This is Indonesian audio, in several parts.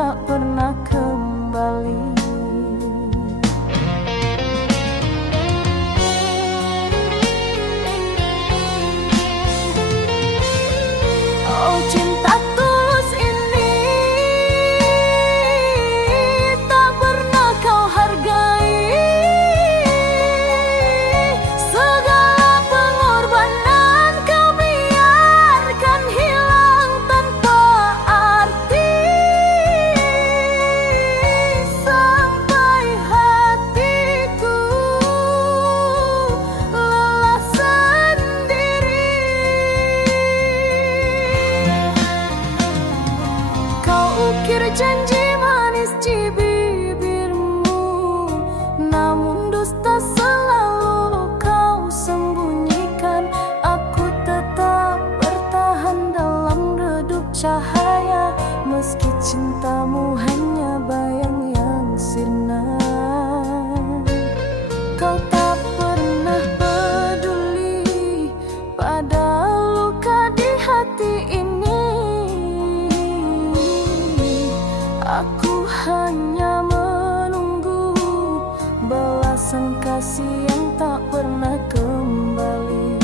tak pernah kembali. Oh cinta tulus ini tak pernah kau hargai. Segala pengorbanan kau biarkan hilang tanpa arti. Sampai hatiku lelah sendiri. Kau ukir janji manis di bibirmu, namun dusta selalu kau sembunyikan. Aku tetap bertahan dalam redup cahaya, meski cintamu hanya bayang yang sirna. Kau tak pernah peduli pada luka di hati ini. Aku hanya menunggu balasan kasih yang tak pernah kembali.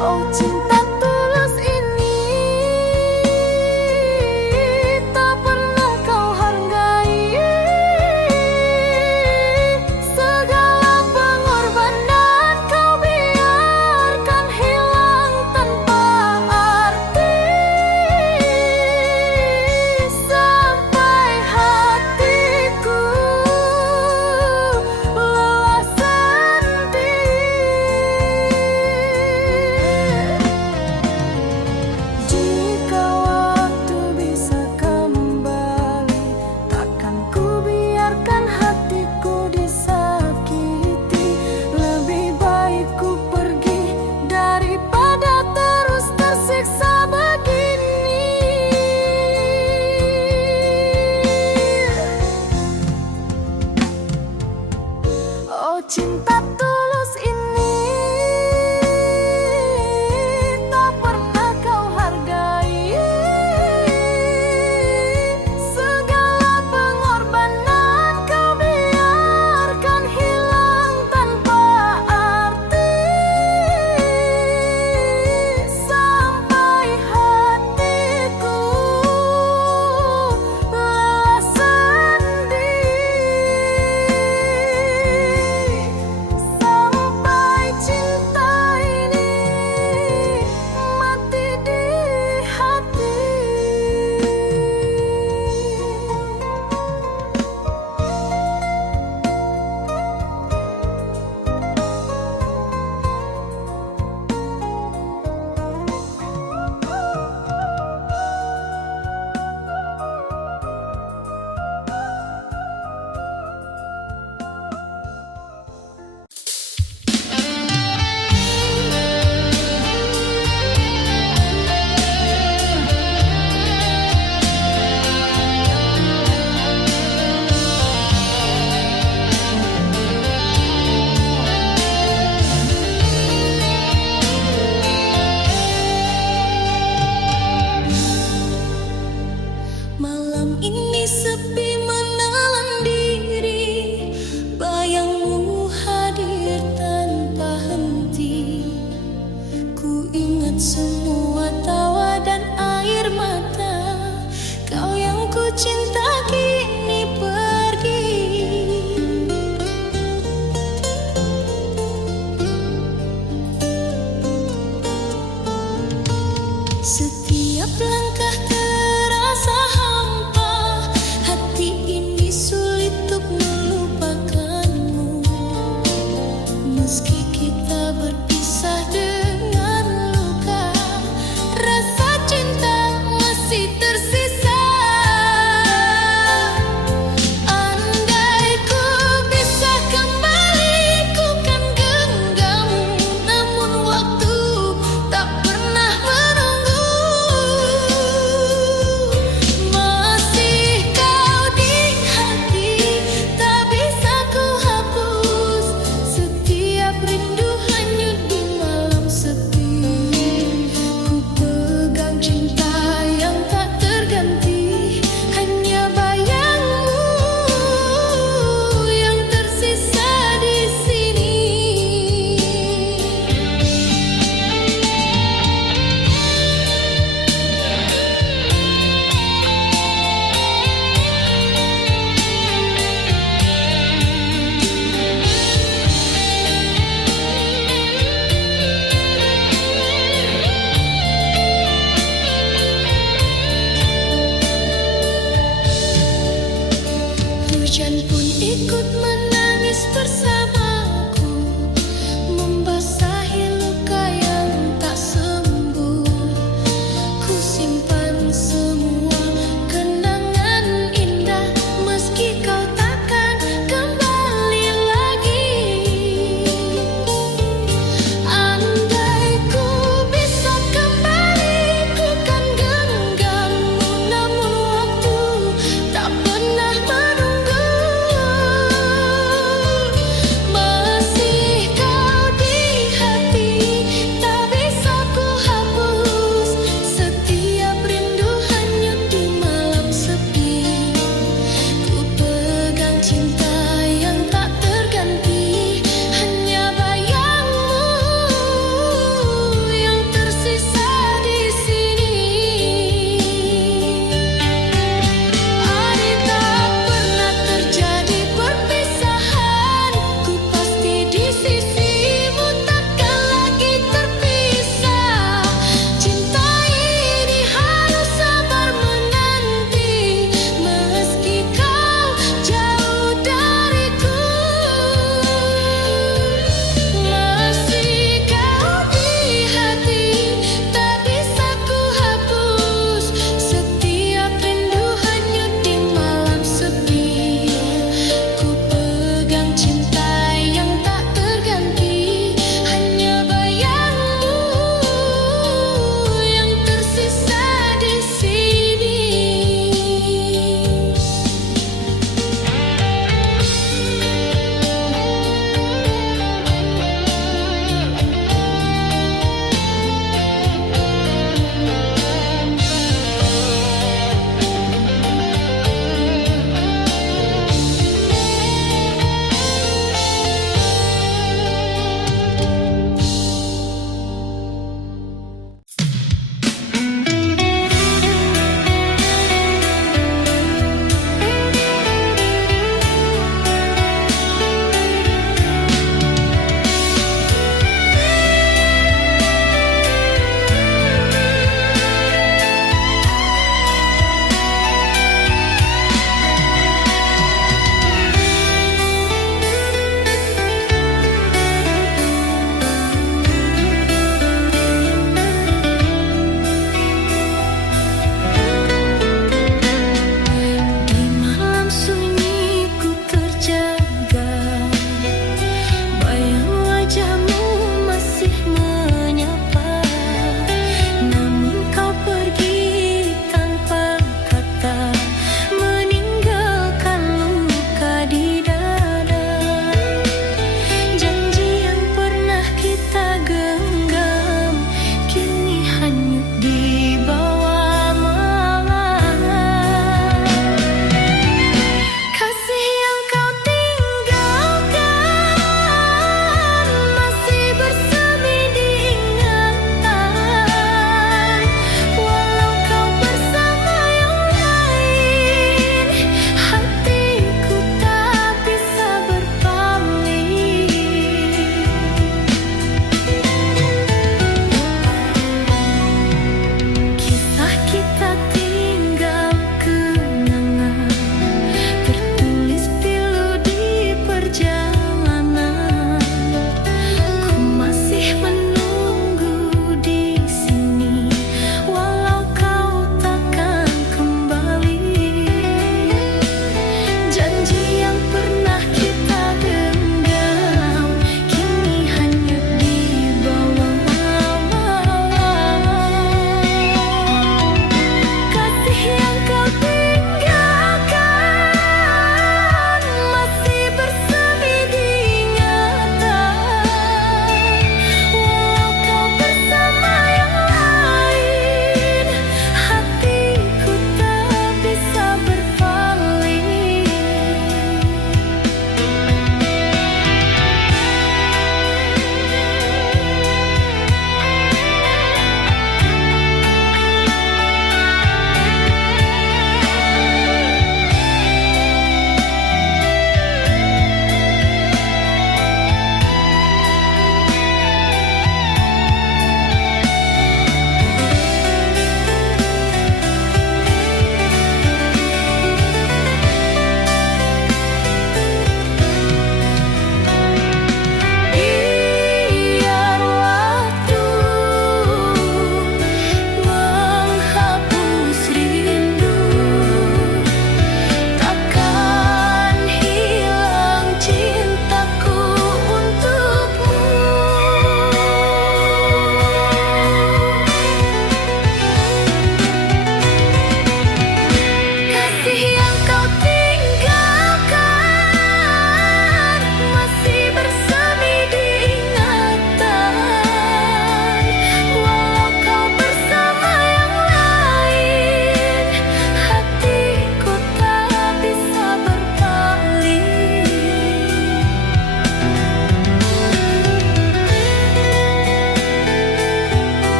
Oh cinta tulus ini tak pernah kau hargai. Segala pengorbanan kau biarkan hilang tanpa arti. Sampai hatiku lelah sendiri. Jika waktu bisa kembali, takkan ku biarkan hatiku disakiti. Lebih baik ku pergi daripada terus tersiksa begini. Oh cinta tulus ini tak pernah kau hargai. Segala pengorbanan kau biarkan hilang tanpa arti. Sampai hatiku lelah sendiri. Sampai cinta ini mati di hati. Malam ini sepi menelan diri, bayangmu hadir tanpa henti. Ku ingat semua tawa dan air mata, kau yang ku cinta kini pergi. Setiap langkah terasa hampa, hati ini sulit untuk melupakanmu. Meski kita berpisah dengan luka, rasa cinta masih tersisa. Rindu ikut menangis bersamaku, membasahi luka yang tak sembuh. Ku simpan semua kenangan indah, meski kau takkan kembali lagi. Andai ku bisa kembali, ku kan genggammu, namun waktu tak pernah menunggu.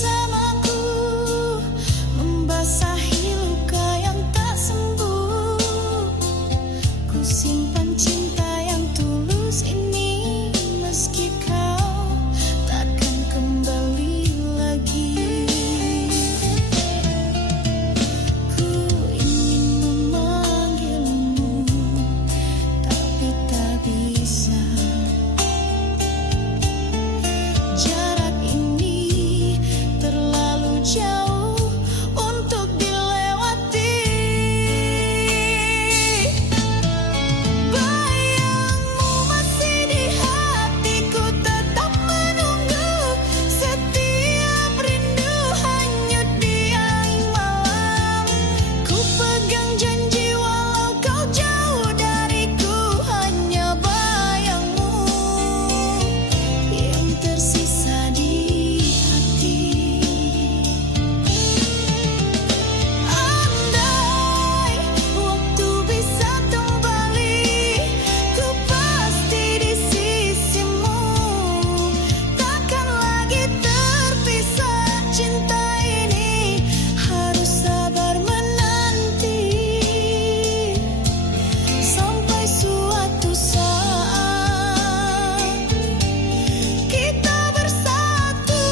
bersamaku, membasahi luka yang tak sembuh. Ku simpan cinta yang tulus ini, meski kau takkan kembali lagi. Ku ingin memanggilmu, tapi tak bisa. Jarak ini terlalu jauh untuk dilewati. Bayangmu masih di hatiku, tetap menunggu. Setiap rindu hanyut di angin malam. Ku pegang janji walau kau jauh dariku, hanya bayangmu yang tersisa di hati. Andai waktu bisa kembali, ku pasti di sisimu. Takkan lagi terpisah, cinta ini harus sabar menanti. Sampai suatu saat kita bersatu.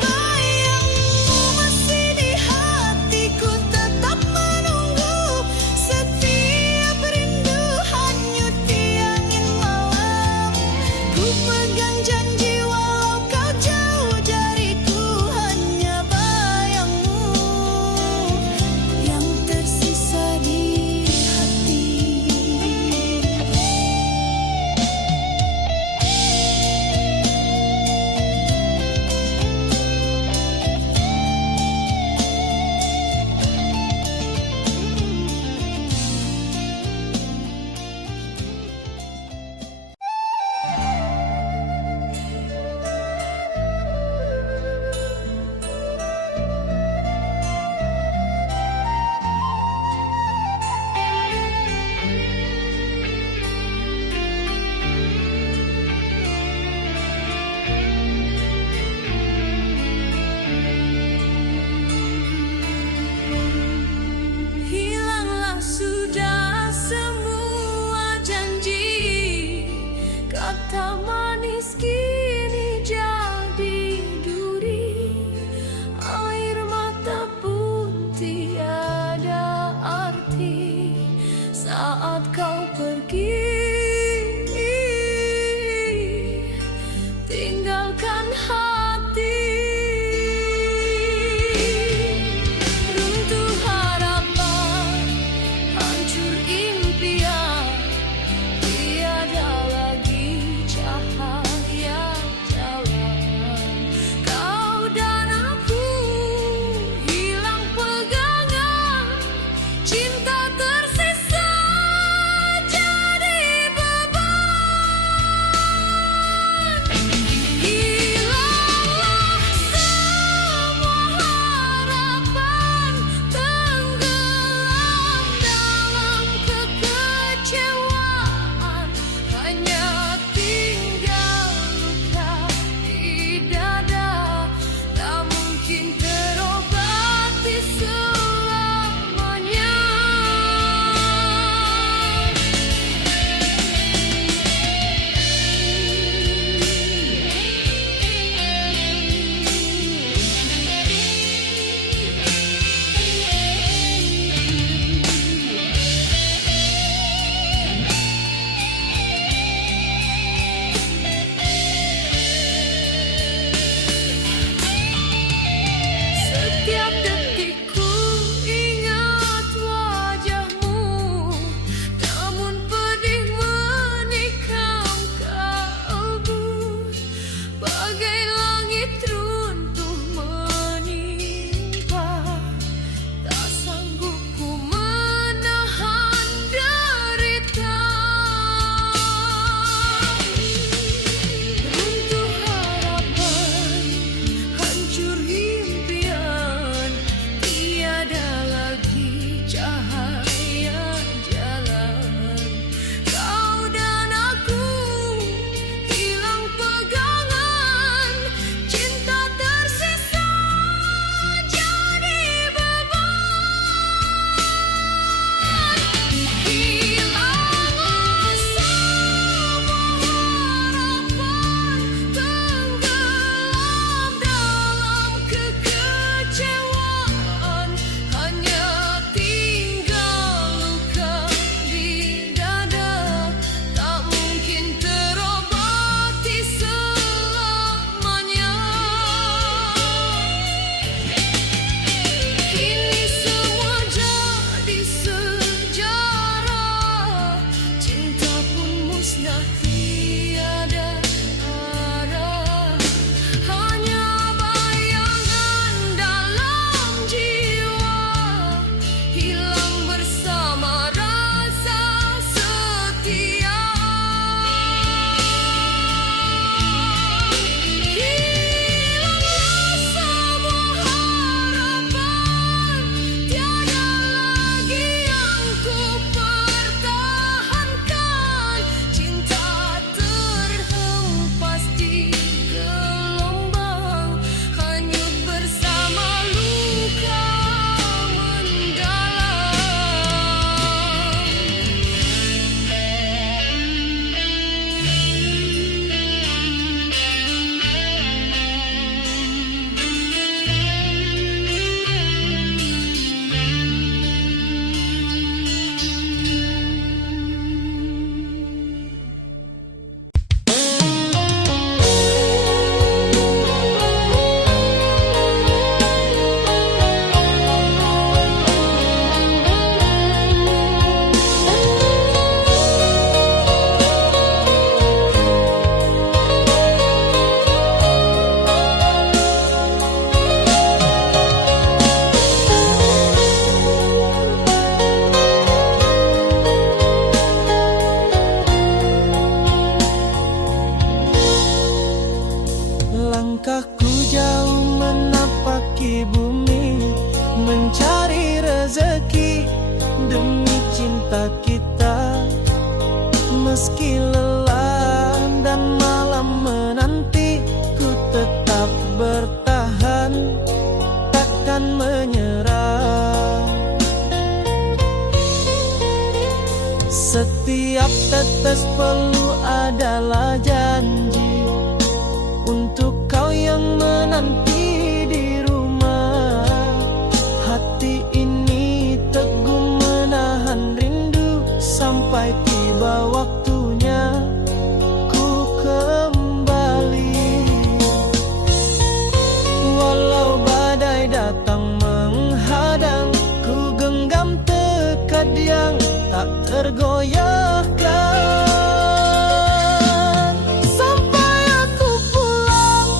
Bayangmu masih di hatiku, tetap menunggu. Setiap rindu hanyut di angin malam. Ku pegang janji walau kau jauh dariku, hanya bayangmu yang tersisa di hati. Hilanglah sudah semua janji, kata manis kini jadi duri. Air mata pun tiada arti saat kau pergi, tinggalkan hati. Runtuh harapan, hancur impian, tiada lagi cahaya jalan. Kau dan aku hilang pegangan, cinta tersisa jadi beban. Hilang Langkahku jauh menapaki bumi, mencari rezeki demi cinta kita. Meski lelah dan malam menanti, ku tetap bertahan, takkan menyerah. Setiap tetes peluh adalah janji untuk kau yang menanti di rumah. Hati ini teguh menahan rindu sampai tiba waktunya ku kembali. Walau badai datang menghadang, ku genggam tekad yang tak tergoyahkan. Sampai aku pulang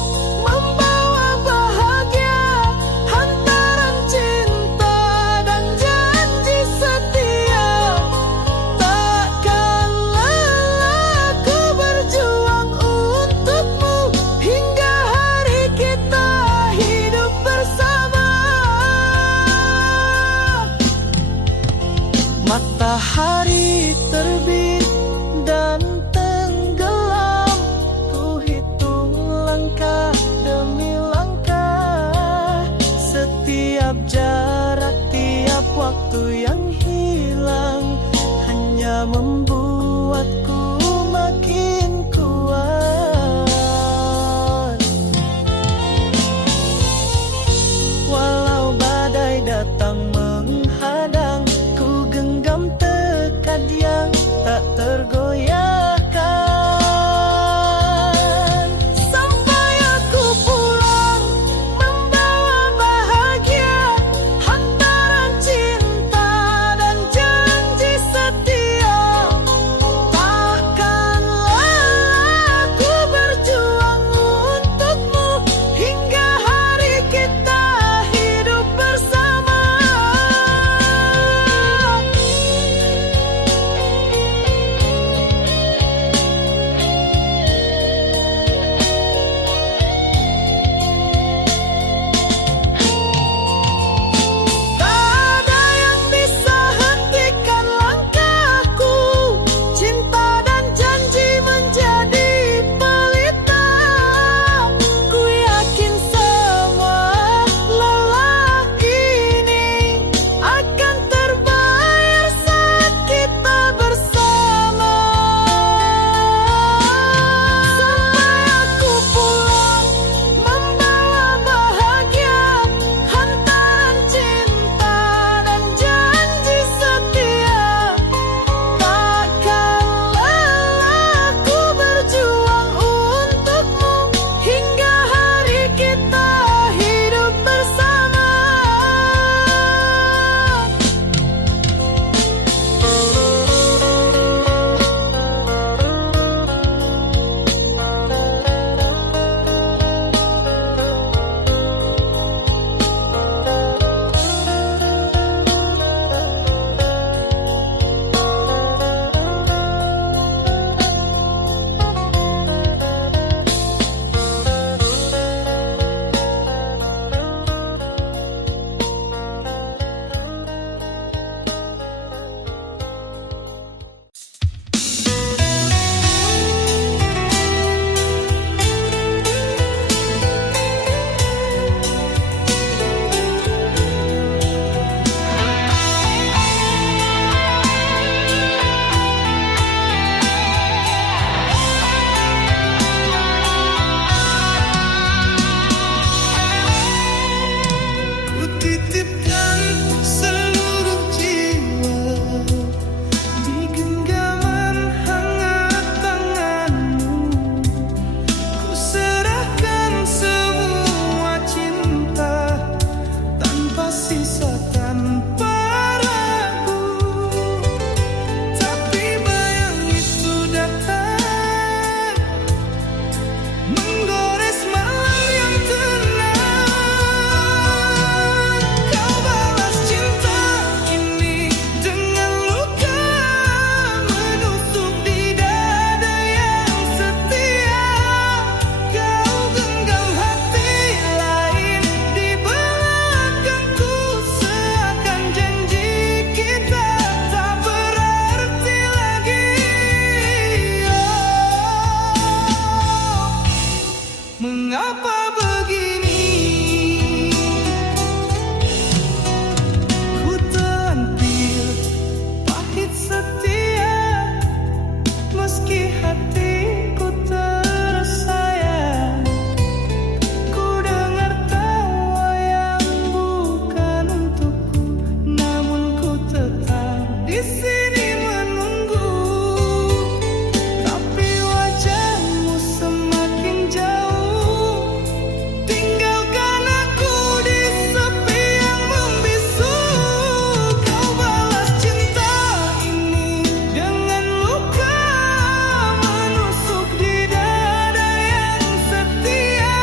membawa bahagia, hantaran cinta dan janji setia. Takkan lelah ku berjuang untukmu hingga hari kita hidup bersama. Matahari Mengapa begini? Ku tampil pahit setia, meski hatiku tersayang. Ku dengar tawa yang bukan untukku, namun ku tetap di sini menunggu. Tapi wajahmu semakin jauh, tinggalkan aku di sepi yang membisu. Kau balas cinta ini dengan luka menusuk di dada yang setia.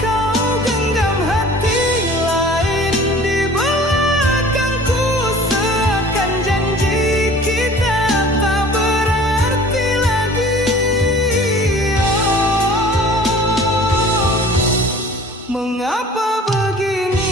Kau genggam hati lain di belakangku, seakan janji kita tak berarti lagi. Oh, mengapa begini?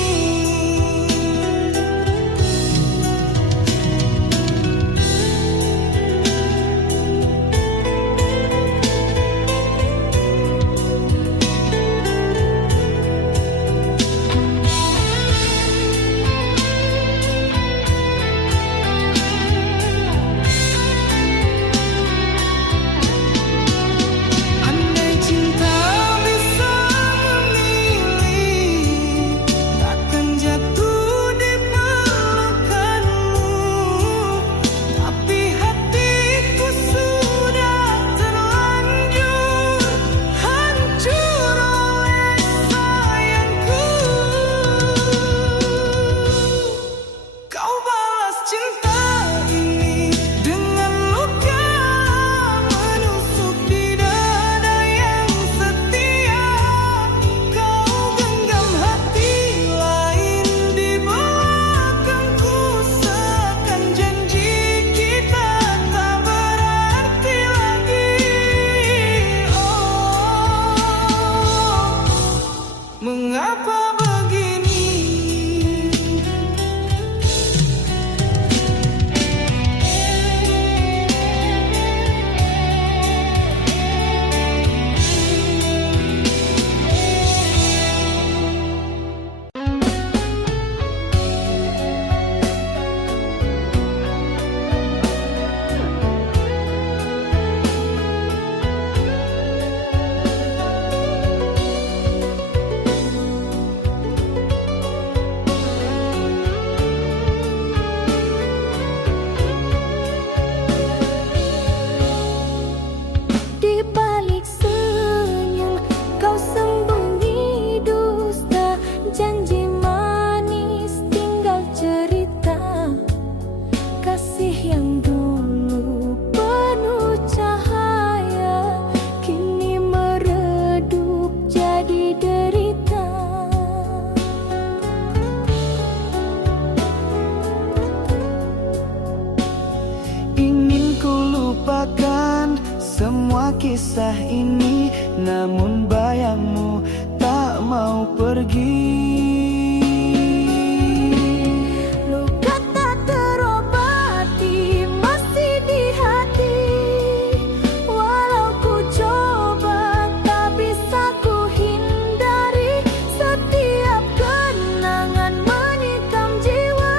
Andai cinta bisa memilih, takkan jatuh di pelukanmu. Tapi hatiku sudah terlanjur hancur oleh sayangku. Kau balas cinta ini dengan luka menusuk di dada yang setia. Kau genggam hati lain di belakangku, seakan janji kita tak berarti lagi. Oh, mengapa begini? Di balik senyum kau sembunyi dusta, janji manis tinggal cerita. Kasih yang dulu penuh cahaya, kini meredup jadi derita. Ingin ku lupakan semua kisah ini, namun bayangmu tak mau pergi. Luka tak terobati masih di hati, walau ku coba tak bisa ku hindari. Setiap kenangan menikam jiwa,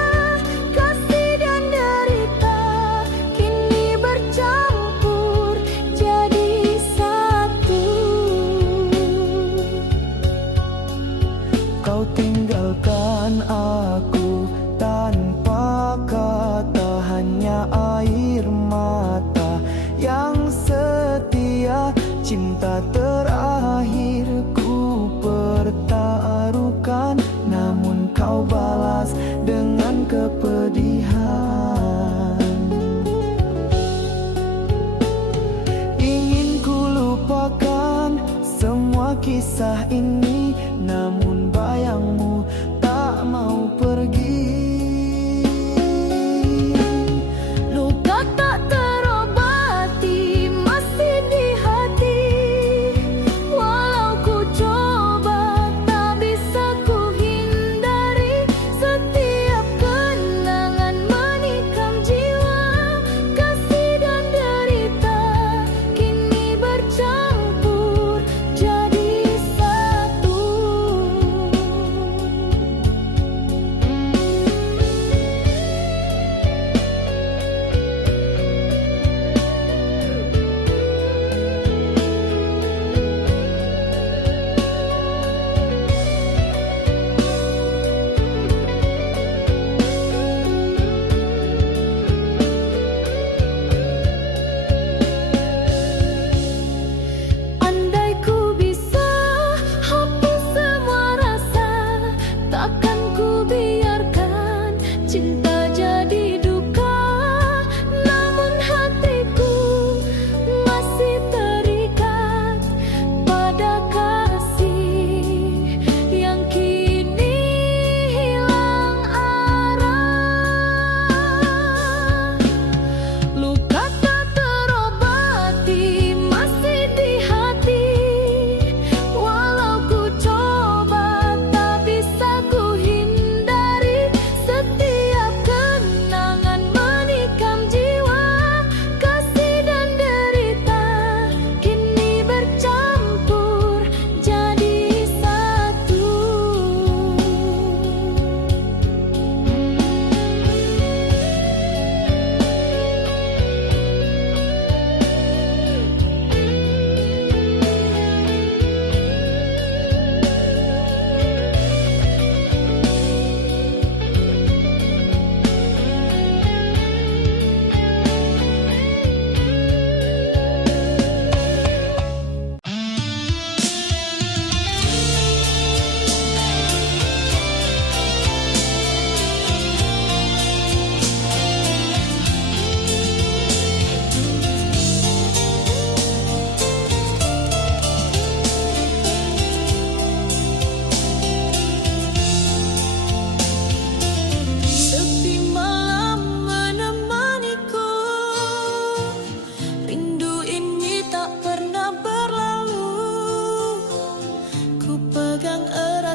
kasih dan derita kini bercampur jadi satu. Kau tinggalkan aku tanpa kata, hanya air mata yang setia. Cinta terakhirku pertaruhkan, namun kau balas dengan kepedihan. Ingin ku lupakan semua kisah ini, namun bayangmu tak mau pergi. Luka tak terobati masih di hati, walau ku coba tak bisa ku hindari. Setiap kenangan menikam jiwa, kasih dan derita kini bercampur jadi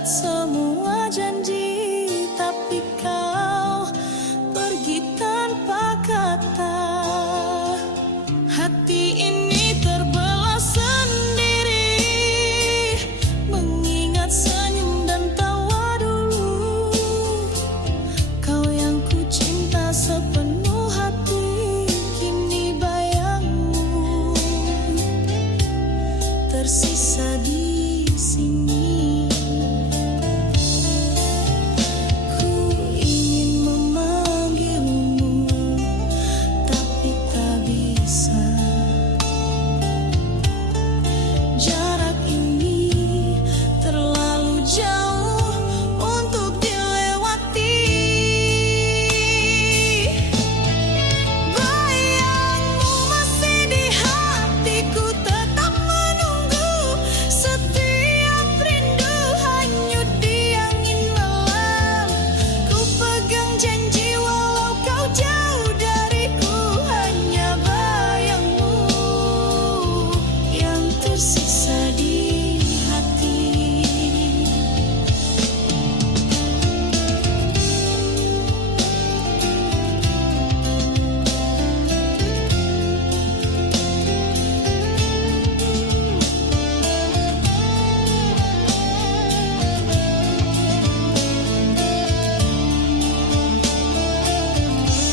buat semua janji, tapi kau pergi tanpa kata. Hati ini terbelah sendiri, mengingat senyum dan tawa dulu. Kau yang ku cinta sepenuh hati, kini bayangmu tersisa di sini. Ku ingin memanggilmu, tapi tak bisa. Jarak ini terlalu jauh untuk dilewati. Bayangmu masih di hatiku, tetap menunggu. Setiap rindu hanyut di angin malam. Ku pegang janji walau kau jauh dariku, hanya bayangmu yang tersisa di hati.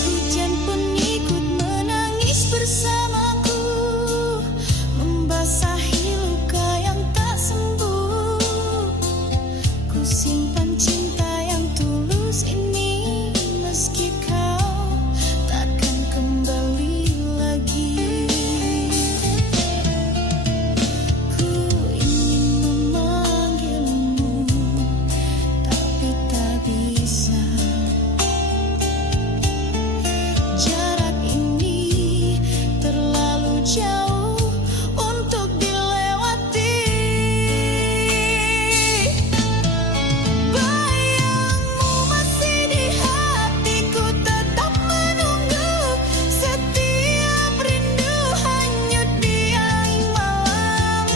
Hujan pun ikut menangis bersamaku, membasahi luka yang tak sembuh. Ku simpan cinta yang tulus ini, meski kau takkan kembali lagi. Ku ingin memanggilmu, tapi tak bisa. Jarak ini terlalu jauh untuk dilewati. Bayangmu masih di hatiku, tetap menunggu. Setiap rindu hanyut di angin malam.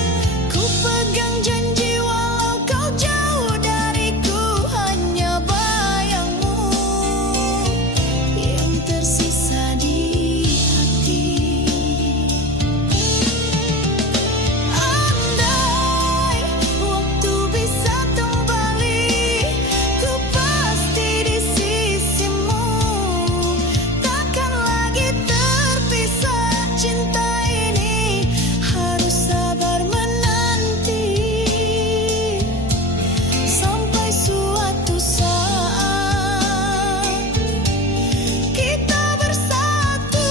Ku pegang janji walau kau jauh dariku, hanya bayangmu yang tersisa di hati. Andai waktu bisa kembali, ku pasti di sisimu. Takkan lagi terpisah, cinta ini harus sabar menanti. Sampai suatu saat kita bersatu.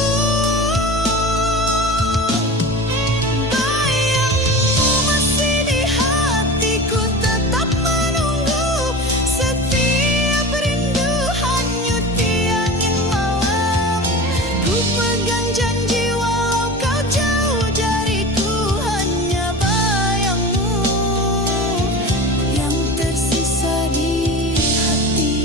Bayangmu masih di hatiku, tetap menunggu. Setiap rindu hanyut di angin malam. Ku pegang janji walau kau jauh dariku, hanya bayangmu yang tersisa di hati.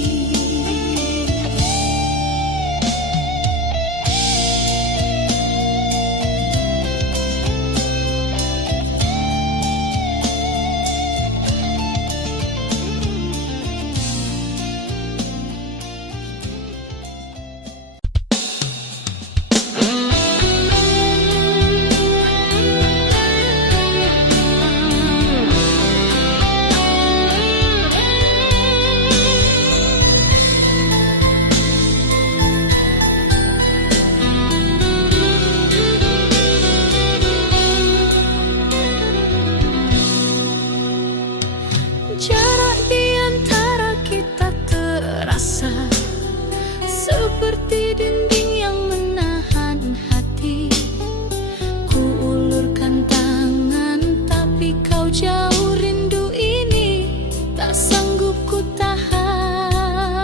Jarak di antara kita terasa seperti dinding yang menahan hati. Ku ulurkan tangan, tapi kau jauh. Rindu ini tak sanggup ku tahan.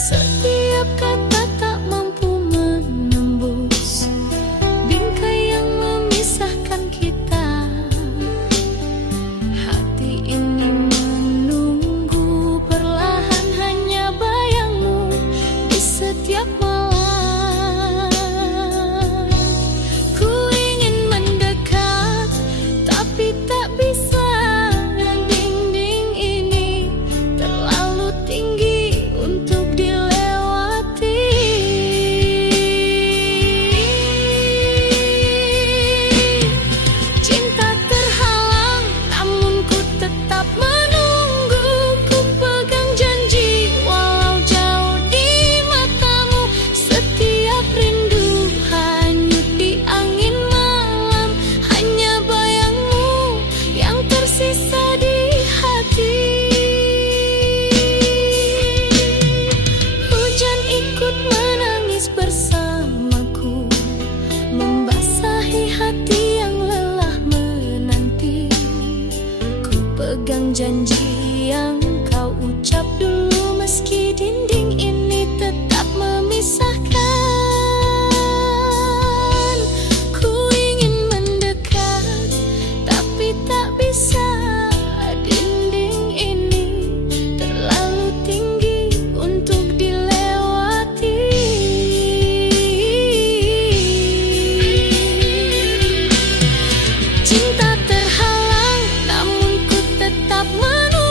Setiap kata tak mampu menembus bingkai yang memisahkan kita. janji yang kau ucap dulu, meski dinding ini tetap memisahkan. Ku ingin mendekat, tapi tak bisa. Dinding ini terlalu tinggi untuk dilewati. Cinta terhalang, namun ku tetap menunggu.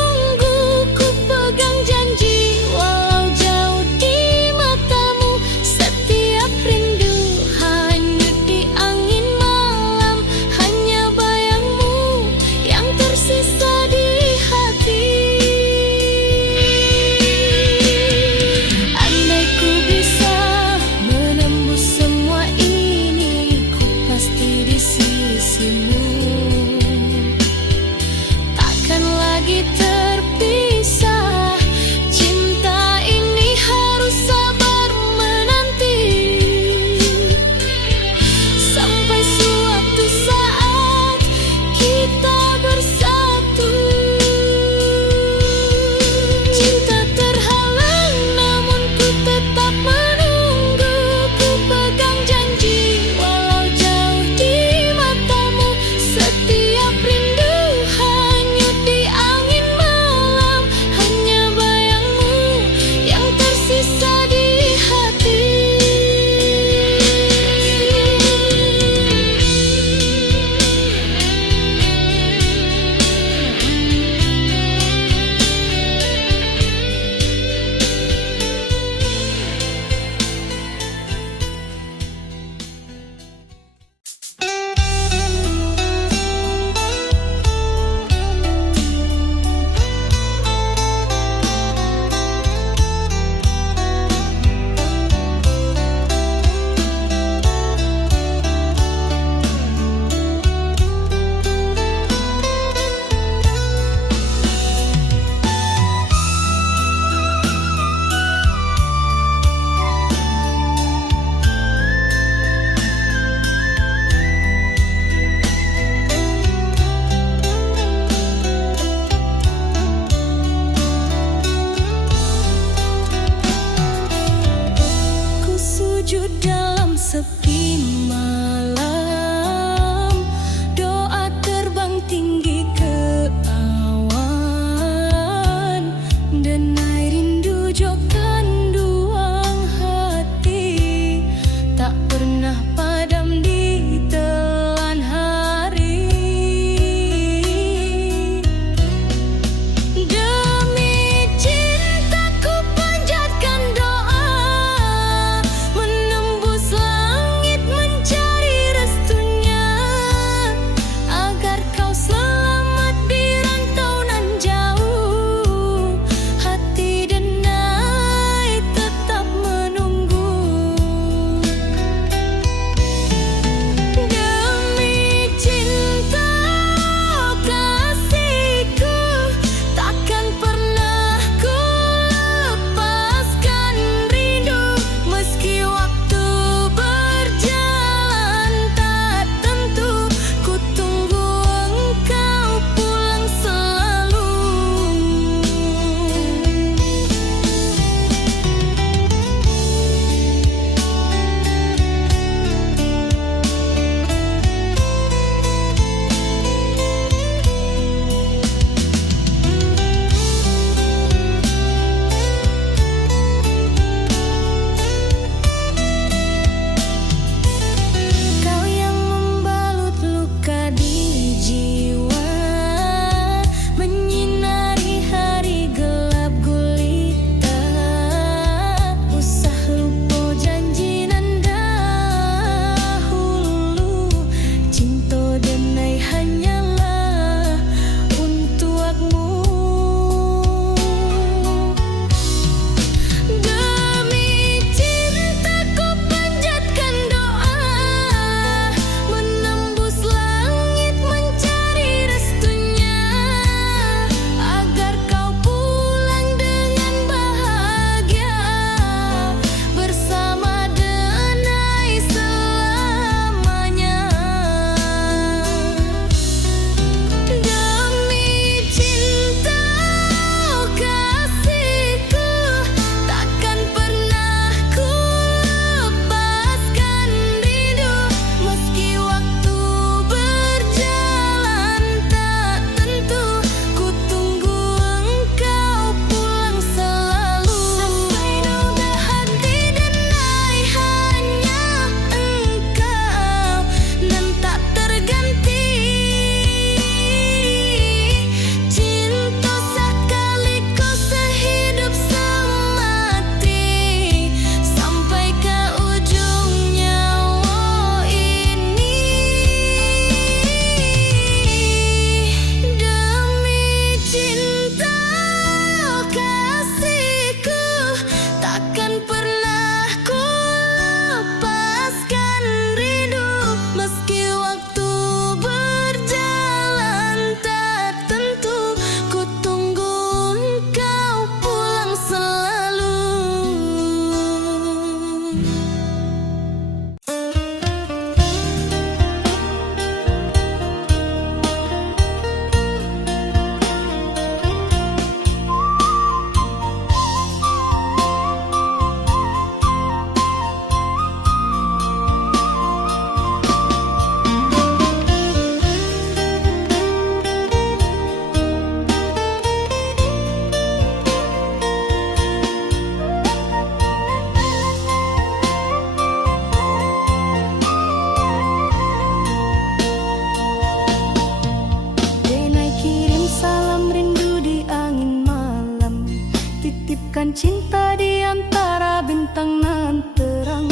Bagaikan cinta di antara bintang nan terang,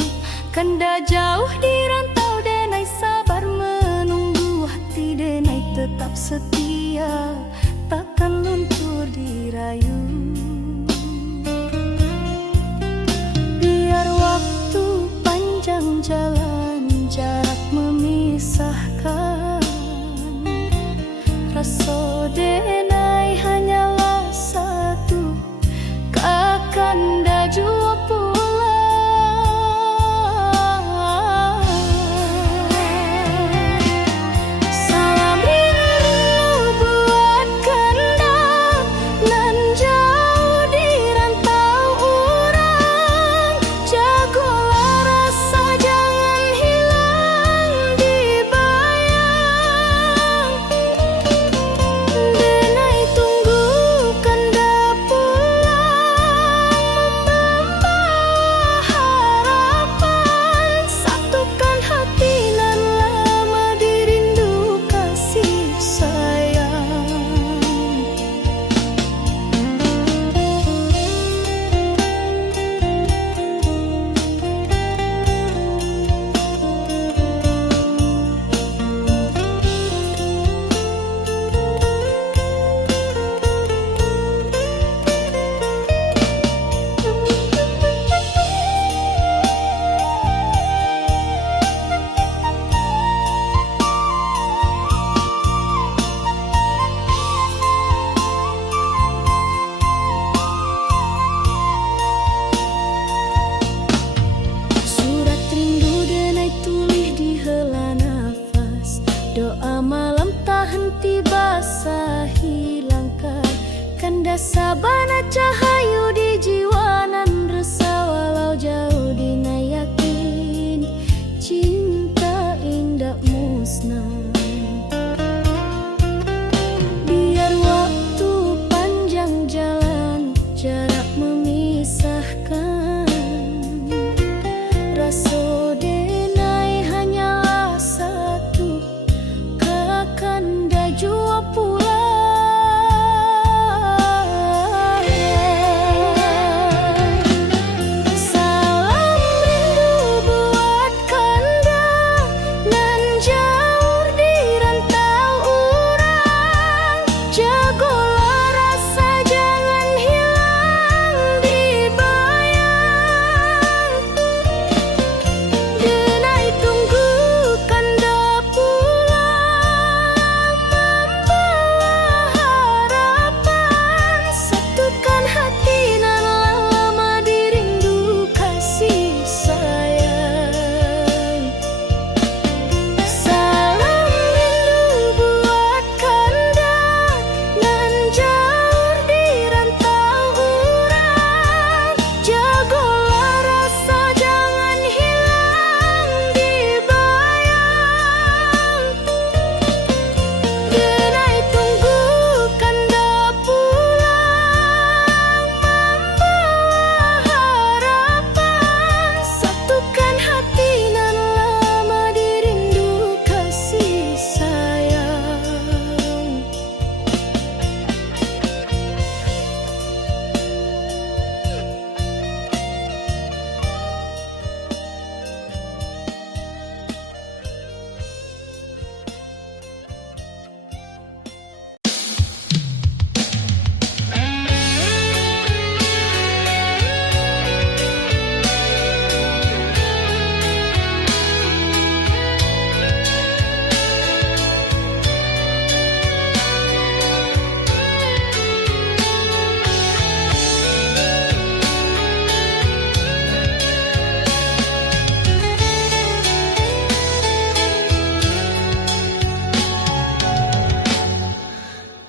kanda jauh di rantau denai sabar menunggu, hati denai tetap setia, takkan luntur dirayu. Biar waktu panjang jalan, jarak memisahkan, rasa denai hanyalah satu, kakanda jua pulang. Salam rindu buat kanda nan jauh di rantau urang, jagolah rasa jangan hilang dibayang. Denai tunggu kanda pulang, membawa harapan, satukan hati nan lama dirindu kasih sayang. Surat rindu denai tulis di hela nafas, doa malam tak henti basahi langkah, kanda sabana cahayu di jiwa nan resah, walau jauh dinai yakin cinta indah musnah. Biar waktu panjang jalan, jarak memisahkan, rasa denai hanyalah satu, kakanda jua pulang. Salam rindu buat kanda nan jauh di rantau urang, jagolah rasa jangan hilang dibayang. Denai tunggu kanda pulang, membawa harapan, satukan hati nan lama dirindu kasih sayang. Salam rindu buat kanda nan jauh di rantau urang, jagolah rasa jangan hilang dibayang. Denai tunggu kanda pulang, membawa harapan, satukan hati nan lama dirindu kasih sayang.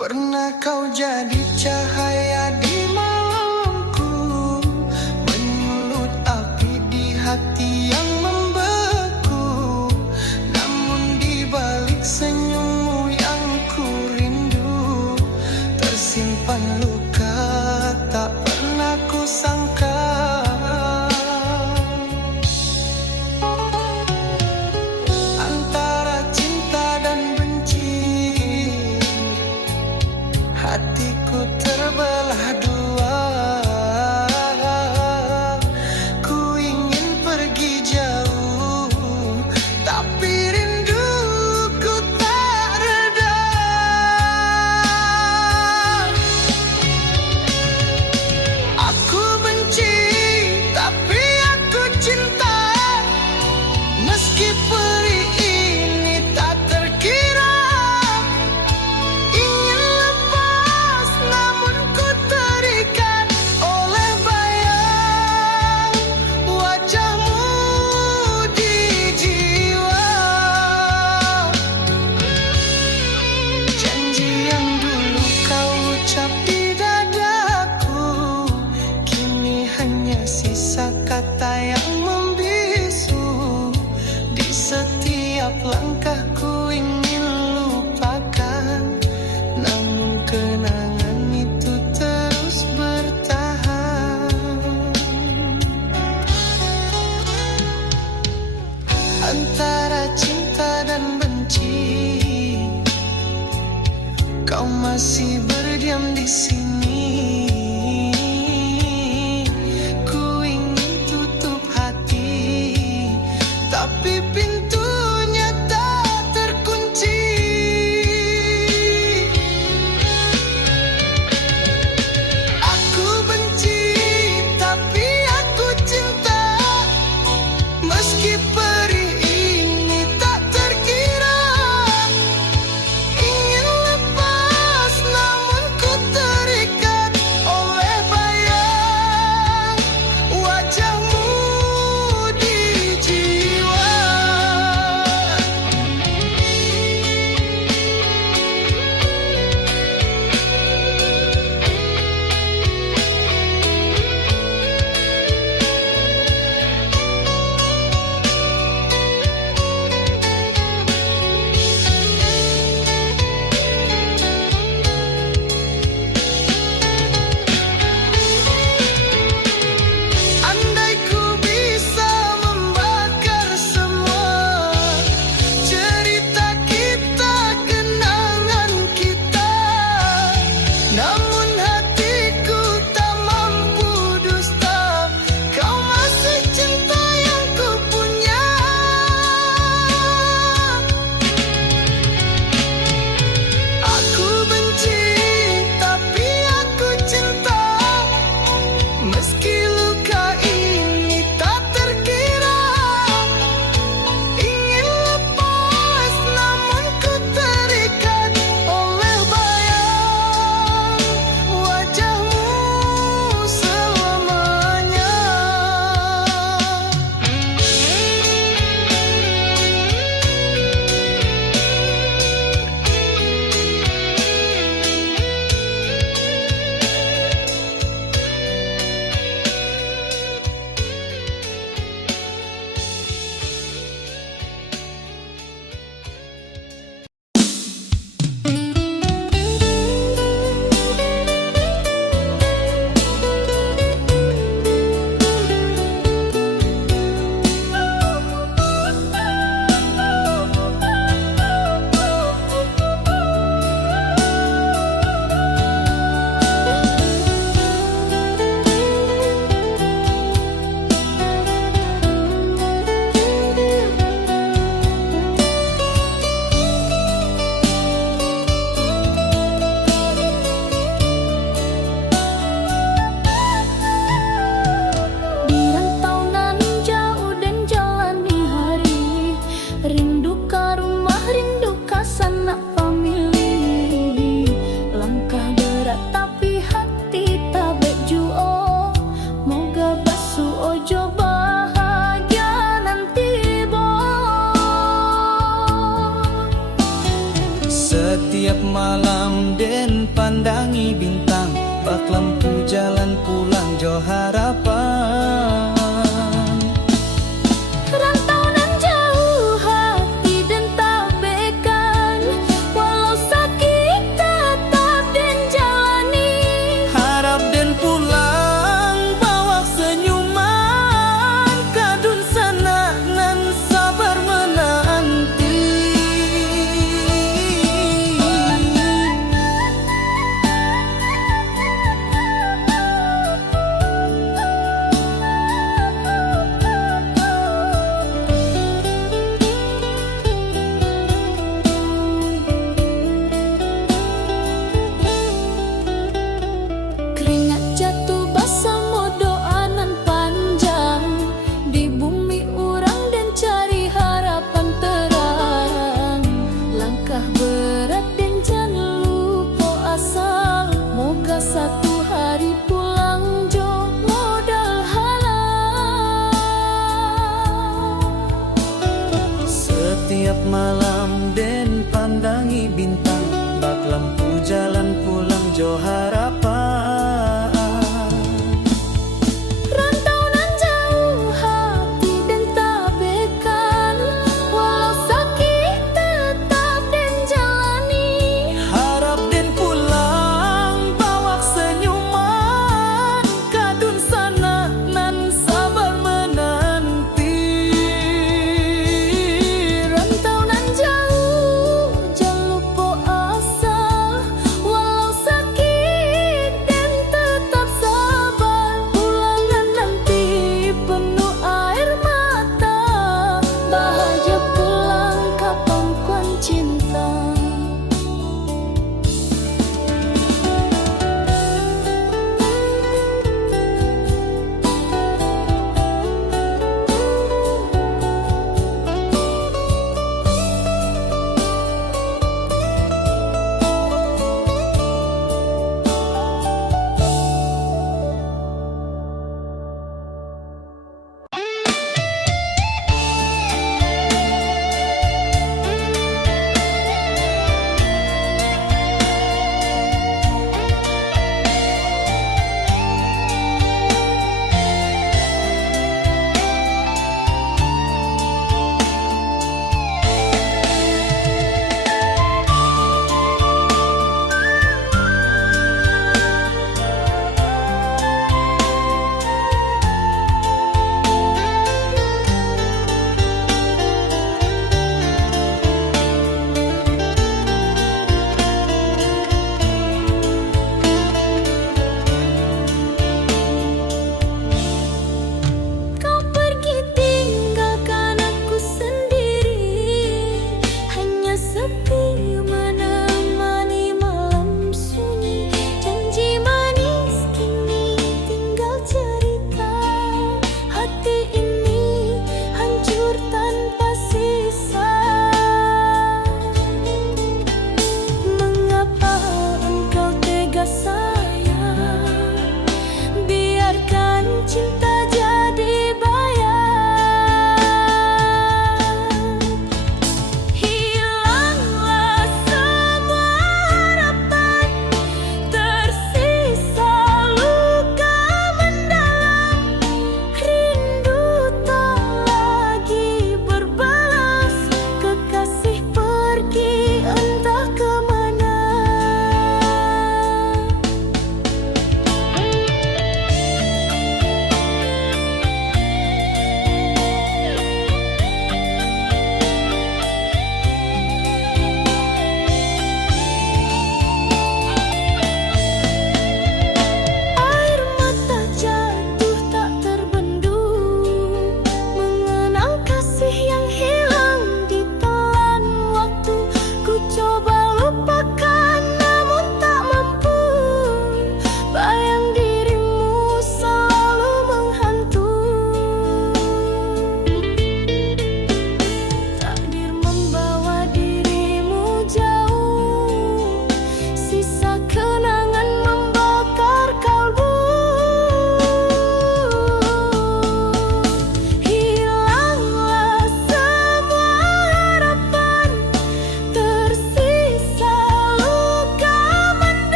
Pernah kau jadi cahaya di malamku, menyulut api di hati yang membeku. Namun di balik senyummu yang ku rindu, tersimpan luka tak pernah ku sangka. Antara cinta dan benci, hatiku terbelah kau masih berdiam di sini. Ku ingin tutup hati, tapi pintunya tak terkunci. Aku benci, tapi aku cinta. Meski perih ini tak terkira, ingin lepas namun ku terikat oleh bayang wajahmu di jiwa. Andai ku bisa membakar semua cerita kita, kenangan kita, namun hatiku tak mampu dusta. Kau masih cinta yang ku punya. Aku benci, tapi aku cinta. Meski luka ini tak terkira, ingin lepas namun ku terikat oleh bayang wajahmu selamanya. Di rantau nan jauh dan jalani hari, rindu ka rumah, rindu ka sanak famili. Langkah berat tapi hati tak bejuo, moga basuh ojo bahagia nanti Setiap malam den pandangi bintang, bak lampu jalan pulang jo harapan. Rantau nan jauh hati dan tak bekan, walau sakit tetap dan jalani. Harap den pulang bawa senyuman, kadun sana nan sabar menanti. Keringat jatuh basah doa nan panjang, di bumi urang dan cari harapan terang. Langkah berat dan jangan lupa asal, moga satu hari pulang jo modal halal. Setiap malam den pandangi bintang, bak lampu jalan pulang jo harapan.